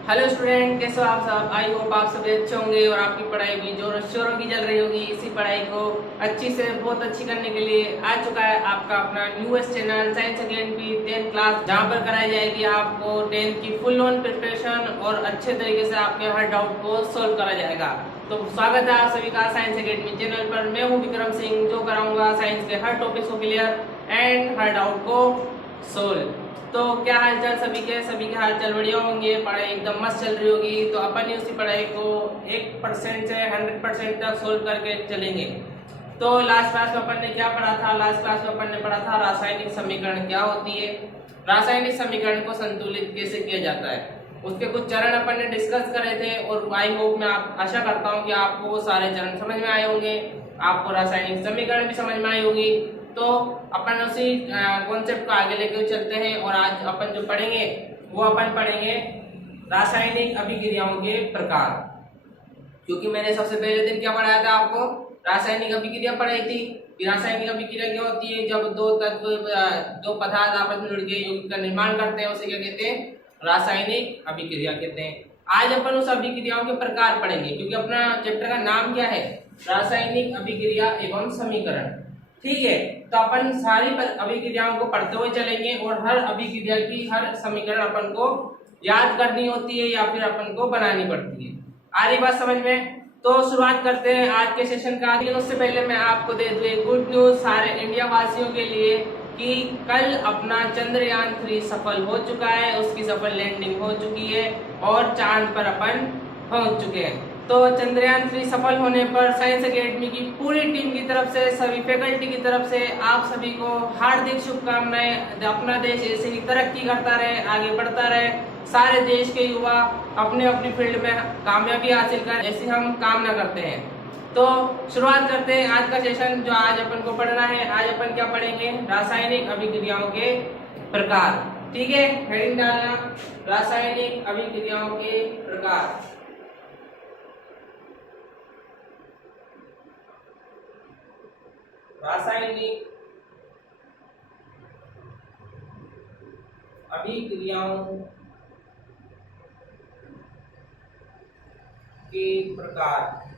Hello student, कैसे हो आप सब। आई होप आप सभी अच्छे होंगे और आपकी पढ़ाई भी जोरों शोरों की चल रही होगी। इसी पढ़ाई को अच्छी से बहुत अच्छी करने के लिए आ चुका है आपका अपना newest channel science academy 10th class, जहां पर कराई जाएगी आपको 10th की फुल ऑन प्रिपरेशन और अच्छे तरीके से आपके हर डाउट को सोल्व करा जाएगा। तो स्वागत है आप सभी का साइंस अकेडमी चैनल पर। मैं हूँ विक्रम सिंह, जो कराऊंगा साइंस के हर टॉपिक्स को क्लियर एंड हर डाउट को सोल्व। तो क्या हालचाल सभी के हालचाल बढ़िया होंगे, पढ़ाई एकदम मस्त चल रही होगी। तो अपन ने उसी पढ़ाई को 1% से 100% तक सोल्व करके चलेंगे। तो लास्ट क्लास में अपन ने क्या पढ़ा था? लास्ट क्लास में अपन ने पढ़ा था रासायनिक समीकरण क्या होती है, रासायनिक समीकरण को संतुलित कैसे किया जाता है, उसके कुछ चरण अपन ने डिस्कस करे थे। और आई होप मैं आप आशा करता हूँ कि आपको वो सारे चरण समझ में आए होंगे, आपको रासायनिक समीकरण भी समझ में आई होगी। तो अपन उसी कॉन्सेप्ट को आगे लेकर चलते हैं और आज अपन जो पढ़ेंगे वो अपन पढ़ेंगे रासायनिक अभिक्रियाओं के प्रकार। क्योंकि मैंने सबसे पहले दिन क्या पढ़ाया था आपको? रासायनिक अभिक्रिया पढ़ाई थी कि रासायनिक अभिक्रिया क्या होती है। जब दो तत्व दो पदार्थ आपस में जुड़ के यौगिक का निर्माण करते हैं उसे क्या कहते हैं? रासायनिक अभिक्रिया कहते हैं। आज अपन उस अभिक्रियाओं के प्रकार पढ़ेंगे, क्योंकि अपना चैप्टर का नाम क्या है? रासायनिक अभिक्रिया एवं समीकरण। ठीक है, तो अपन सारी अभिक्रियाओं को पढ़ते हुए चलेंगे और हर अभिक्रिया की हर समीकरण अपन को याद करनी होती है या फिर अपन को बनानी पड़ती है। आ रही बात समझ में? तो शुरुआत करते हैं आज के सेशन का। लेकिन उससे पहले मैं आपको दे दूं एक गुड न्यूज सारे इंडिया वासियों के लिए कि कल अपना चंद्रयान 3 सफल हो चुका है, उसकी सफल लैंडिंग हो चुकी है और चांद पर अपन पहुंच चुके हैं। तो चंद्रयान 3 सफल होने पर साइंस एकेडमी की पूरी टीम की तरफ से, सभी फैकल्टी की तरफ से आप सभी को हार्दिक शुभकामनाएं। अपना देश ऐसे ही तरक्की करता रहे, आगे बढ़ता रहे, सारे देश के युवा अपने अपनी फील्ड में कामयाबी हासिल कर, ऐसी हम कामना करते हैं। तो शुरुआत करते हैं आज का सेशन जो आज अपन को पढ़ना है। आज अपन क्या पढ़ेंगे? रासायनिक अभिक्रियाओं के प्रकार। ठीक है, हेडिंग डालना रासायनिक अभिक्रियाओं के प्रकार। रासायनिक अभिक्रियाओं के प्रकार।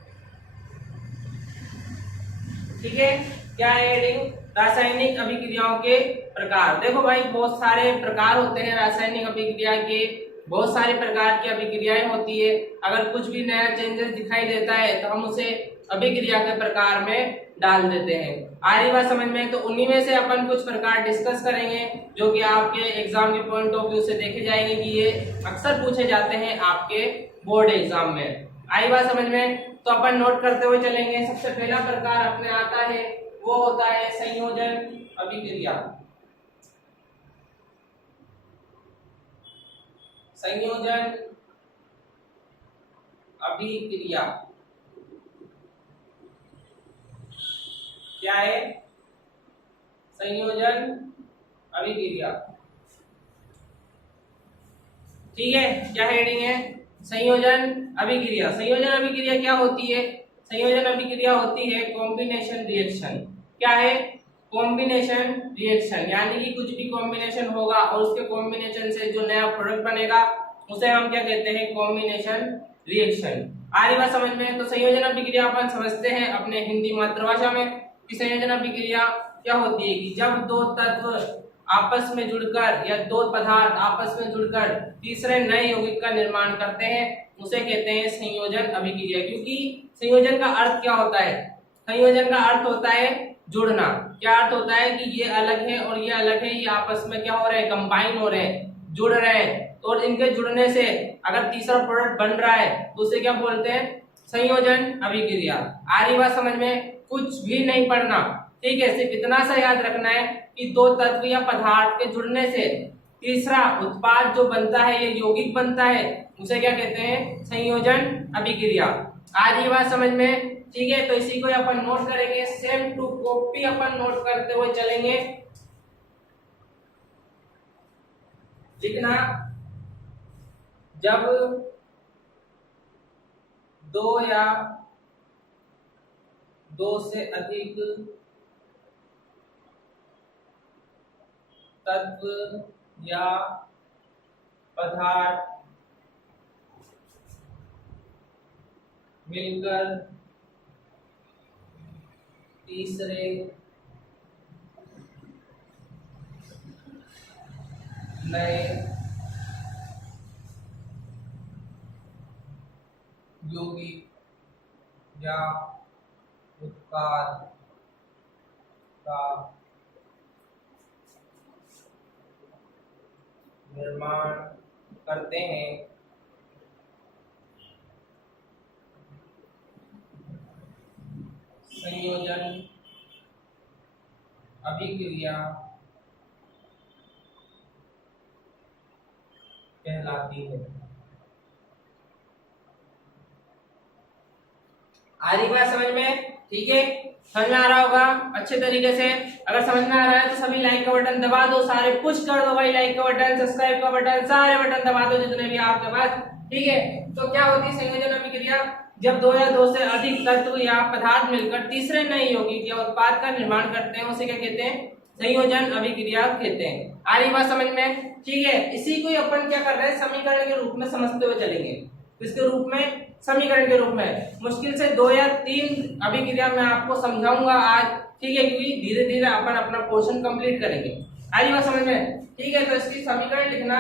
ठीक है, क्या है हेडिंग? रासायनिक अभिक्रियाओं के प्रकार। देखो भाई, बहुत सारे प्रकार होते हैं रासायनिक अभिक्रिया के, बहुत सारी प्रकार की अभिक्रियाएं होती है। अगर कुछ भी नया चेंजेस दिखाई देता है तो हम उसे अभिक्रिया के प्रकार में डाल देते हैं। आ रही बात समझ में? तो उन्हीं में से अपन कुछ प्रकार डिस्कस करेंगे जो कि आपके एग्जाम के पॉइंट ऑफ व्यू से देखे जाएंगे कि ये अक्सर पूछे जाते हैं आपके बोर्ड एग्जाम में। आई बात समझ में? तो अपन नोट करते हुए चलेंगे। सबसे पहला प्रकार अपने आता है वो होता है संयोजन अभिक्रिया। संयोजन अभिक्रिया क्या है? संयोजन अभिक्रिया। ठीक है, क्या हेडिंग है? संयोजन अभिक्रिया। संयोजन अभिक्रिया क्या होती है? संयोजन अभिक्रिया होती है कॉम्बिनेशन रिएक्शन। क्या है? कॉम्बिनेशन रिएक्शन, यानी कि कुछ भी कॉम्बिनेशन होगा और उसके कॉम्बिनेशन से जो नया प्रोडक्ट बनेगा उसे हम क्या कहते हैं? Combination reaction. आ रही बात समझ में? तो संयोजन अभिक्रिया अपन समझते हैं अपने हिंदी मातृभाषा में कि संयोजन अभिक्रिया क्या होती है कि जब दो तत्व आपस में जुड़कर या दो पदार्थ आपस में जुड़कर तीसरे नए यौगिक का निर्माण करते हैं उसे कहते हैं संयोजन अभिक्रिया। क्योंकि संयोजन का अर्थ क्या होता है? संयोजन का अर्थ होता है जुड़ना। क्या अर्थ होता है कि ये अलग है और ये अलग है, ये आपस में क्या हो रहे हैं? कंबाइन हो रहे हैं, जुड़ रहे हैं। और इनके जुड़ने से अगर तीसरा प्रोडक्ट बन रहा है तो उसे क्या बोलते हैं? संयोजन अभिक्रिया। आ रही बात समझ में? कुछ भी नहीं पढ़ना, ठीक है, सिर्फ इतना सा याद रखना है कि दो तत्व या पदार्थ के जुड़ने से तीसरा उत्पाद जो बनता है, ये यौगिक बनता है, उसे क्या कहते हैं? संयोजन अभिक्रिया। आ रही बात समझ में? ठीक है, तो इसी को अपन नोट करेंगे, सेम टू कॉपी अपन नोट करते हुए चलेंगे। लिखना, जब दो या दो से अधिक तत्व या पदार्थ मिलकर तीसरे नए यौगिक या उत्पाद का निर्माण करते हैं। संयोजन अभिक्रिया कहलाती है। आ रही बात समझ में? ठीक है, समझ में आ रहा होगा अच्छे तरीके से। अगर समझ में आ रहा है तो सभी लाइक का बटन दबा दो, सारे पुश कर दो भाई, लाइक का बटन, सब्सक्राइब का बटन, सारे बटन दबा दो जितने भी आपके पास। ठीक है, तो क्या होती है संयोजन अभिक्रिया? जब दो या दो से अधिक तत्व या पदार्थ मिलकर तीसरे नए यौगिक या उत्पाद का निर्माण करते हैं, उसे क्या कहते हैं? संयोजन अभिक्रिया कहते हैं। आ रही बात समझ में? ठीक है, इसी को अपन क्या कर रहे हैं, समीकरण के रूप में समझते हुए चलेंगे। किसके रूप में? समीकरण के रूप में। मुश्किल से 2 या 3 अभिक्रिया मैं आपको समझाऊंगा आज। ठीक है, क्योंकि धीरे धीरे अपन अपना पोर्शन कंप्लीट करेंगे। आ रही बात समझ में? ठीक है, तो इसकी समीकरण लिखना।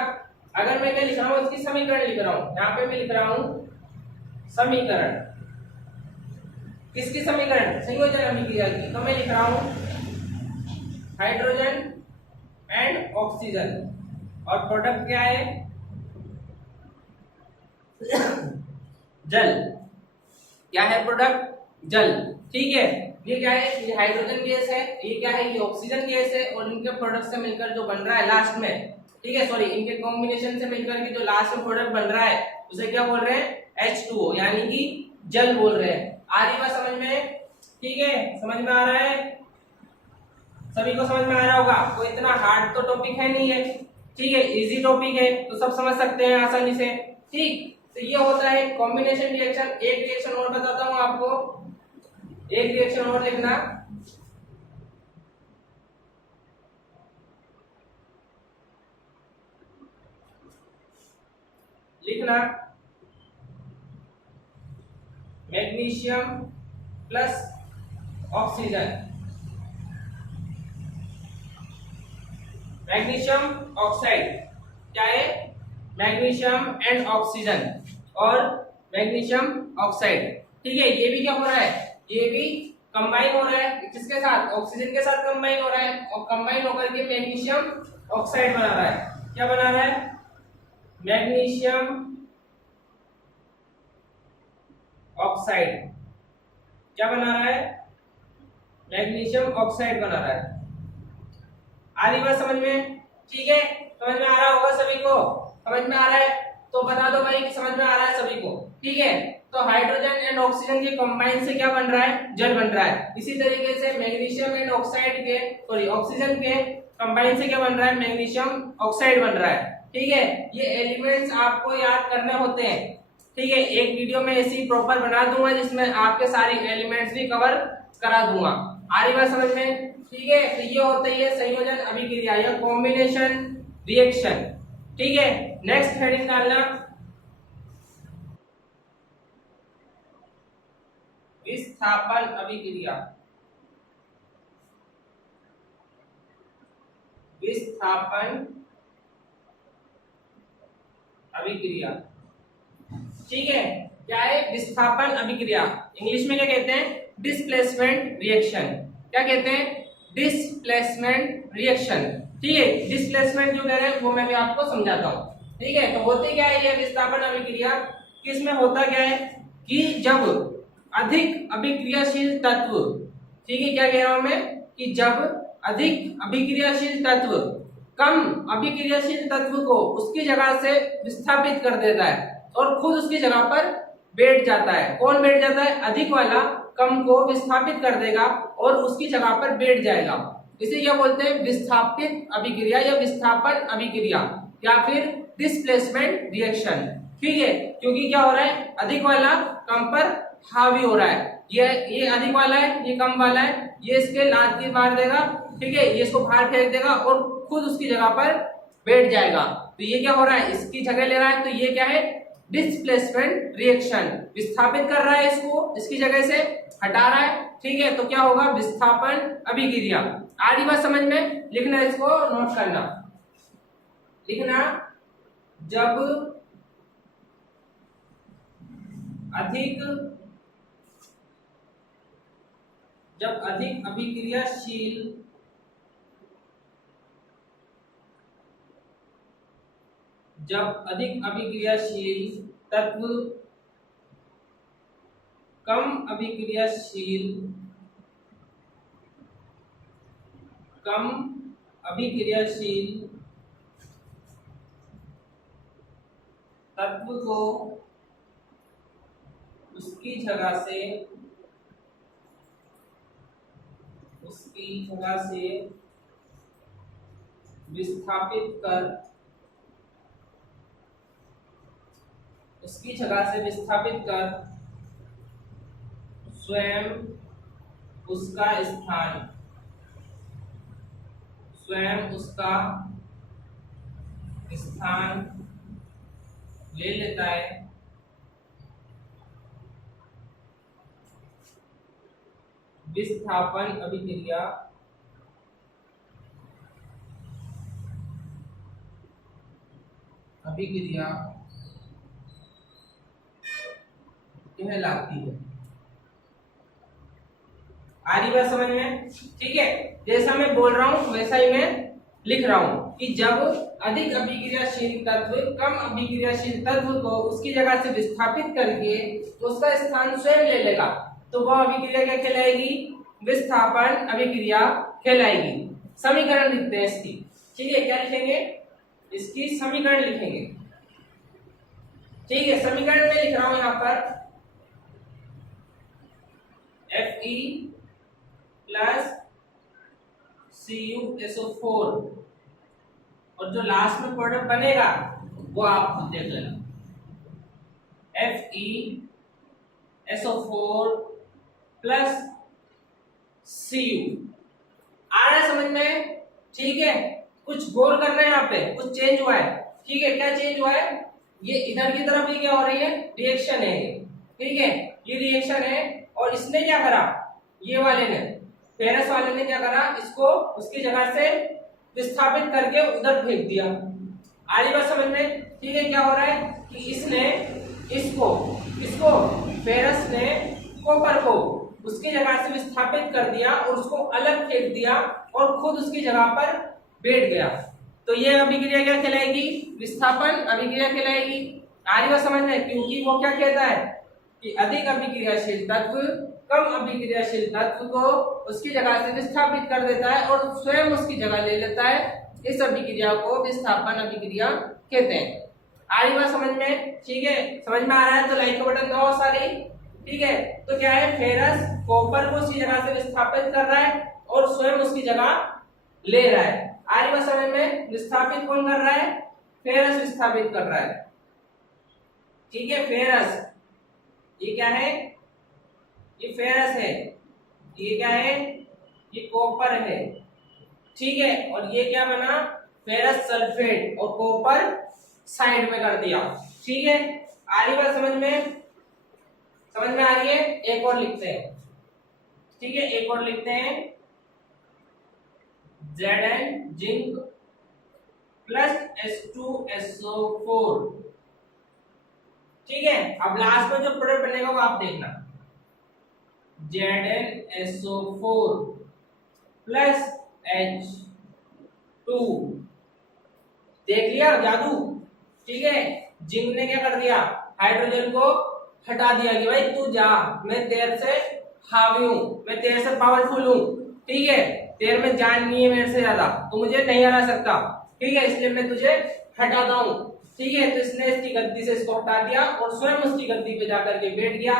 अगर मैं क्या लिख रहा हूँ, इसकी समीकरण लिख रहा हूँ, यहाँ पे मैं लिख रहा हूँ समीकरण। किसकी समीकरण? संयोजन अभिक्रिया की। तो मैं लिख रहा हूँ हाइड्रोजन एंड ऑक्सीजन, और प्रोडक्ट क्या है? जल। क्या है प्रोडक्ट? जल। ठीक है, ये क्या है? ये हाइड्रोजन गैस है, ये क्या है? ये ऑक्सीजन गैस है, और इनके प्रोडक्ट से मिलकर जो बन रहा है लास्ट में, ठीक है, सॉरी, इनके कॉम्बिनेशन से मिलकर के जो लास्ट में प्रोडक्ट बन रहा है उसे क्या बोल रहे हैं? H2O, यानी कि जल बोल रहे हैं। आ रही बात समझ में? ठीक है, समझ में आ रहा है? सभी को समझ में आ रहा होगा? कोई इतना हार्ड तो टॉपिक है नहीं है। ठीक है, इजी टॉपिक है, तो सब समझ सकते हैं आसानी से। ठीक, तो ये होता है कॉम्बिनेशन रिएक्शन। एक रिएक्शन और बताता हूं आपको, एक रिएक्शन और लिखना। लिखना magnesium plus oxygen, magnesium oxide. क्या है? मैग्नीशियम एंड ऑक्सीजन, और मैग्नीशियम ऑक्साइड। ठीक है, ये भी क्या हो रहा है? ये भी कंबाइन हो रहा है, किसके साथ? ऑक्सीजन के साथ कंबाइन हो रहा है, और कंबाइन होकर के मैग्नीशियम ऑक्साइड बना रहा है। क्या बना रहा है? Magnesium oxide. क्या बना रहा है? मैग्नीशियम ऑक्साइड बना रहा है। आ रही बात समझ में? ठीक है, समझ में आ रहा होगा सभी को? समझ में आ रहा है तो बता दो भाई कि समझ में आ रहा है सभी को। ठीक है, तो हाइड्रोजन एंड ऑक्सीजन के कंबाइन से क्या बन रहा है? जल बन रहा है। इसी तरीके से मैग्नीशियम एंड ऑक्साइड के, सॉरी, ऑक्सीजन के कंबाइन से क्या बन रहा है? मैग्नीशियम ऑक्साइड बन रहा है। ठीक है, ये एलिमेंट्स आपको याद करने होते हैं। ठीक है, एक वीडियो में ऐसी प्रॉपर बना दूंगा जिसमें आपके सारे एलिमेंट्स भी कवर करा दूंगा। आ रही बात समझ में? ठीक है, तो ये होता है संयोजन अभिक्रिया या कॉम्बिनेशन रिएक्शन। ठीक है, नेक्स्ट हेडिंग डालना विस्थापन अभिक्रिया। विस्थापन अभिक्रिया। ठीक है, क्या है? विस्थापन अभिक्रिया। इंग्लिश में क्या कहते हैं? Displacement reaction. क्या कहते हैं? Displacement reaction. ठीक है, डिस्प्लेसमेंट जो कह रहे हैं वो मैं भी आपको समझाता हूँ। ठीक है, तो होती क्या है ये विस्थापन अभिक्रिया? किसमें होता क्या है कि जब अधिक अभिक्रियाशील तत्व, ठीक है, क्या कह रहा हूं मैं कि जब अधिक अभिक्रियाशील तत्व कम अभिक्रियाशील तत्व को उसकी जगह से विस्थापित कर देता है और खुद उसकी जगह पर बैठ जाता है। कौन बैठ जाता है? अधिक वाला कम को विस्थापित कर देगा और उसकी जगह पर बैठ जाएगा। इसे क्या बोलते हैं? विस्थापित अभिक्रिया या विस्थापन अभिक्रिया या फिर डिस्प्लेसमेंट रिएक्शन। ठीक है, क्योंकि क्या हो रहा है? अधिक वाला कम पर हावी हो रहा है। ये अधिक वाला है, ये कम वाला है, ये इसके लात की मार देगा, ठीक है, ये इसको बाहर फेंक देगा और खुद उसकी जगह पर बैठ जाएगा। तो ये क्या हो रहा है? इसकी जगह ले रहा है, तो ये क्या है? डिस्प्लेसमेंट रिएक्शन, विस्थापित कर रहा है इसको, इसकी जगह से हटा रहा है, ठीक है, तो क्या होगा, विस्थापन अभिक्रिया। आ रही बात समझ में, लिखना, इसको नोट करना, लिखना, जब अधिक अभिक्रियाशील तत्व कम अभिक्रियाशील तत्व को उसकी जगह से विस्थापित कर स्वयं उसका स्थान ले लेता है, विस्थापन अभिक्रिया कहलाती है। आ रही बात समझ में, ठीक है, जैसा मैं बोल रहा हूं वैसा ही मैं लिख रहा हूं कि जब अधिक अभिक्रियाशील तत्व कम अभिक्रियाशील तत्व को उसकी जगह से विस्थापित करके उसका स्थान स्वयं ले लेगा, तो वह अभिक्रिया क्या कहलाएगी, विस्थापन अभिक्रिया कहलाएगी। समीकरण लिखते हैं इसकी, ठीक है, क्या लिखेंगे, इसकी समीकरण लिखेंगे, ठीक है, समीकरण में लिख रहा हूं यहां पर Fe प्लस CuSO4 और जो लास्ट में प्रोडक्ट बनेगा वो आप खुद देख लेना, FeSO4 प्लस Cu। आ रहा है समझ में, ठीक है, कुछ गौर करना है, यहाँ पे कुछ चेंज हुआ है, ठीक है, क्या चेंज हुआ है, ये इधर की तरफ ये क्या हो रही है, रिएक्शन है, ठीक है, ये रिएक्शन है, और इसने क्या करा, ये वाले ने, फेरस वाले ने क्या करा, इसको उसकी जगह से विस्थापित करके उधर फेंक दिया। आगे बात समझ में, ठीक है, क्या हो रहा है कि इसने इसको फेरस ने कॉपर को उसकी जगह से विस्थापित कर दिया और उसको अलग फेंक दिया और खुद उसकी जगह पर बैठ गया, तो ये अभिक्रिया क्या कहलाएगी, विस्थापन अभिक्रिया कहलाएगी। आगे बात समझ में, क्योंकि वो क्या कहता है कि अधिक अभिक्रियाशील तत्व कम अभिक्रियाशील तत्व को उसकी जगह से विस्थापित कर देता है और स्वयं उसकी जगह ले लेता है, इस अभिक्रिया को विस्थापन अभिक्रिया कहते हैं। आगे बात समझ में, ठीक है, समझ में आ रहा है तो लाइक का बटन दबाओ सारे, ठीक है, तो क्या है, फेरस कॉपर को उसकी जगह से विस्थापित कर रहा है और स्वयं उसकी जगह ले रहा है। आगे बात समझ में, विस्थापित कौन कर रहा है, फेरस विस्थापित कर रहा है, ठीक है, फेरस, ये क्या है, ये फेरस है, ये क्या है, ये कॉपर है, ठीक है, और ये क्या बना, फेरस सल्फेट और कॉपर साइड में कर दिया, ठीक है। आ रही बात समझ में आ रही है, एक और लिखते हैं, ठीक है, एक और लिखते हैं, Zn जिंक प्लस H2SO4, ठीक है। अब लास्ट में जो प्रोडक्ट बनेगा वो आप देखना, ZnSO4 प्लस H2, देख लिया जादू, ठीक है। जिंक ने क्या कर दिया, हाइड्रोजन को हटा दिया कि भाई तू जा, मैं तेरे से हावी हूं, मैं तेरे से पावरफुल हूं, ठीक है, तेरे में जान नहीं है मेरे से ज्यादा, तू मुझे नहीं हरा सकता, ठीक है, इसलिए मैं तुझे हटाता हूं, ठीक है। तो इसने इसकी गद्दी से इसको हटा दिया और स्वयं उसकी गद्दी पे जाकर के बैठ गया।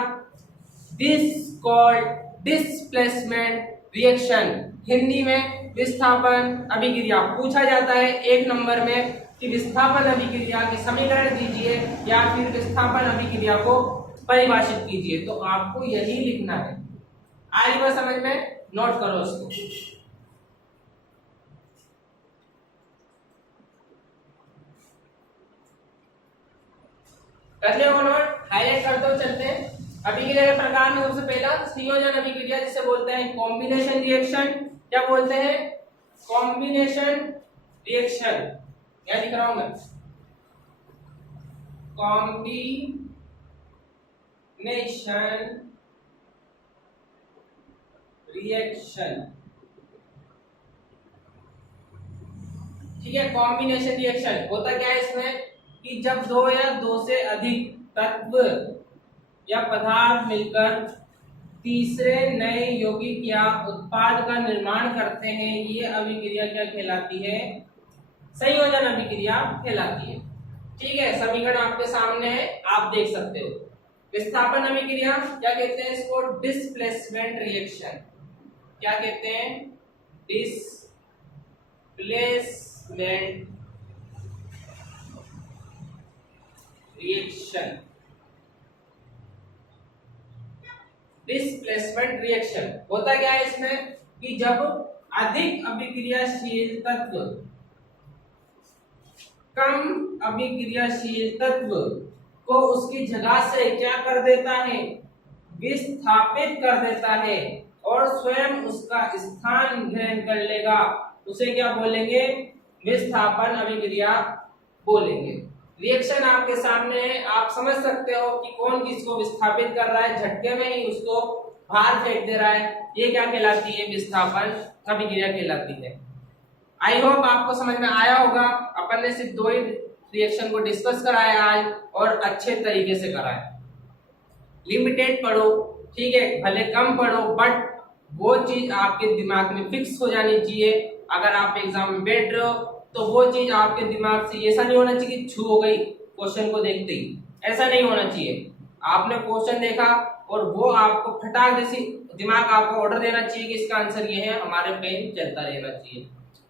This called displacement reaction, Hindi में विस्थापन अभिक्रिया। पूछा जाता है 1 नंबर में कि विस्थापन अभिक्रिया की समीकरण दीजिए या फिर विस्थापन अभिक्रिया को परिभाषित कीजिए, तो आपको यही लिखना है। आगे बात समझ में, नोट करो इसको। करने को नोट हाईलाइट करते हुए चलते हैं। अभिक्रिया के प्रकार में सबसे पहला संयोजन अभिक्रिया, जिसे बोलते हैं कॉम्बिनेशन रिएक्शन। क्या बोलते हैं? Combination reaction. क्या लिख रहा हूं मैं? Combination reaction. ठीक है, कॉम्बिनेशन रिएक्शन होता क्या है इसमें कि जब दो या दो से अधिक तत्व या पदार्थ मिलकर तीसरे नए यौगिक या उत्पाद का निर्माण करते हैं, ये अभिक्रिया क्या कहलाती है? संयोजन अभिक्रिया कहलाती है। ठीक है, समीकरण आपके सामने है, आप देख सकते हो। विस्थापन अभिक्रिया क्या कहते हैं इसको? Displacement reaction. क्या कहते हैं? Displacement reaction. डिस्प्लेसमेंट रिएक्शन होता क्या है इसमें कि जब अधिक अभिक्रियाशील तत्व कम अभिक्रियाशील तत्व को उसकी जगह से क्या कर देता है? विस्थापित कर देता है और स्वयं उसका स्थान ग्रहण कर लेगा, उसे क्या बोलेंगे? विस्थापन अभिक्रिया बोलेंगे। रिएक्शन आपके सामने है, आप समझ सकते हो कि कौन किसको विस्थापित कर रहा है, झटके में ही उसको बाहर फेंक दे रहा है। ये क्या कहलाती है? विस्थापन अभिक्रिया कहलाती है। आई होप आपको समझ में आया होगा। अपन ने सिर्फ दो ही रिएक्शन को डिस्कस कराया आज, और अच्छे तरीके से कराया। लिमिटेड पढ़ो, ठीक है, भले कम पढ़ो, बट वो चीज आपके दिमाग में फिक्स हो जानी चाहिए। अगर आप एग्जाम में बैठ रहे हो तो वो चीज आपके दिमाग से ऐसा नहीं होना चाहिए कि छू हो गई क्वेश्चन को देखते ही, ऐसा नहीं होना चाहिए। आपने क्वेश्चन देखा और वो आपको फटाक जैसी दिमाग आपको ऑर्डर देना चाहिए कि इसका आंसर ये है, हमारे पेन चलता रहना चाहिए।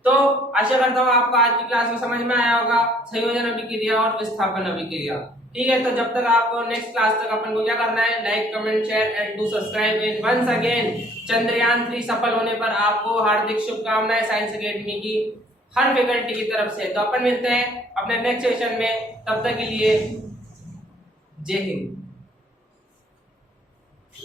तो आशा करता हूँ आपको आज की क्लास में समझ में आया होगा संयोजन अभिक्रिया और विस्थापन अभिक्रिया। ठीक है, तो जब तक आपको नेक्स्ट क्लास तक अपन को क्या करना है? Like, comment, share and do subscribe. And once again Chandrayaan 3 सफल होने पर आपको हार्दिक शुभकामनाएं साइंस एकेडमी की हर फैकल्टी की तरफ से। तो अपन मिलते हैं अपने नेक्स्ट सेशन में, तब तक के लिए जय हिंद।